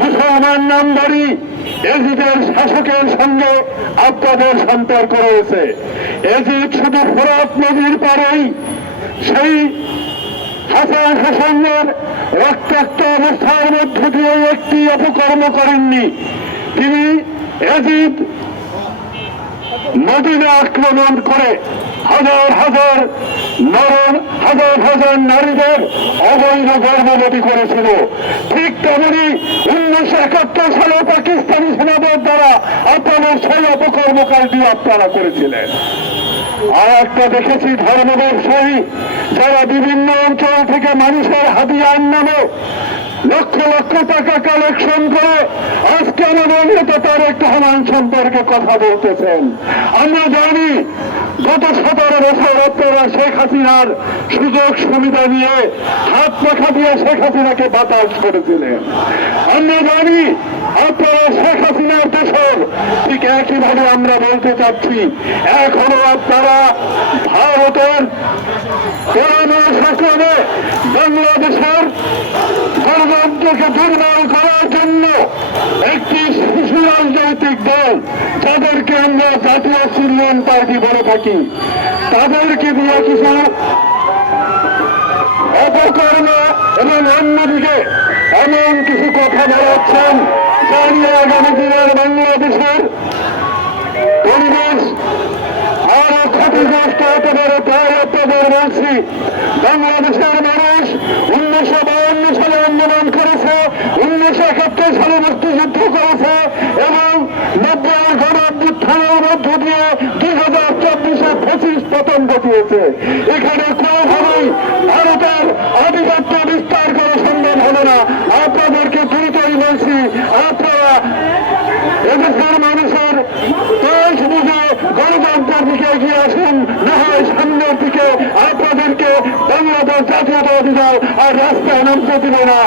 মুসলমান নামধারী এজিদের শাসকের সঙ্গে আপনাদের সম্পর্ক রয়েছে। এজিদ শুধু ফোরাত নদীর পারেই সেই হাসান হাসানের রক্তাক্ত অবস্থার মধ্য দিয়ে একটি অপকর্ম করেননি। তিনি এজিদ নদীতে আক্রমণ করে হাজার হাজার নরম, হাজার হাজার নারীদের অবৈধ গর্ভবতী করেছিল। ঠিক তেমনি উনিশশো একাত্তর সালে পাকিস্তানি সেনাদের দ্বারা আপনাদের সেই অপকর্মকারটি আপনারা করেছিলেন। আর একটা দেখেছি ধর্ম ব্যবসায়ী যারা বিভিন্ন অঞ্চল থেকে মানুষের হাতিয়ার নামে লক্ষ লক্ষ টাকা কালেকশন করে নেতা তারেক রহমান সম্পর্কে কথা বলতেছেন। আমরা জানি গত সতেরো বছর আপনারা শেখ হাসিনার সুযোগ সুবিধা নিয়ে হাত পাখা দিয়ে শেখ হাসিনাকে বাতাস করেছিলেন। আমরা জানি আপনারা শেখ হাসিনার দেশর ঠিক একইভাবে আমরা বলতে চাচ্ছি, এখনও আপনারা ভারতের করোনা সংক্রমে বাংলাদেশের গণতন্ত্রকে দুর্বল করার জন্য একটি শিশু রাজনৈতিক দল যাদেরকে আমরা জাতীয় সিনিয়ন পার্টি বলে থাকি। তাদেরকে দিয়ে কিছু অপকর্ম এবং অন্যদিকে এমন কিছু কথা বলাচ্ছেন যা আগামী দিনের বাংলাদেশের পরিবেশ আরও ক্ষতিগ্রস্ত হতে পারে তাই আপনাদের বলছি, বাংলাদেশের মানুষ উনিশশো বাউন্ন সালে আন্দোলন করেছে, উনিশশো একাত্তর সালে মুক্তিযুদ্ধ করেছে এবং নব্বই গণ অভ্যুত্থানের মধ্য দিয়ে দুই হাজার চব্বিশে পঁচিশ ঘটিয়েছে এখানে কোনোভাবেই ভারতের আধিপত্য বিস্তার করা সম্ভব হবে না। আপনাদেরকে দ্রুতই বলছি, আপনারা এদেশের মানুষের দেশ বুঝে গণতন্ত্রের দিকে এগিয়ে আসুন। না হয় সামনের দিকে আপনাদেরকে বাংলাদেশ জাতীয়তাবাদী দল আর রাস্তায় নামতে দিবে না।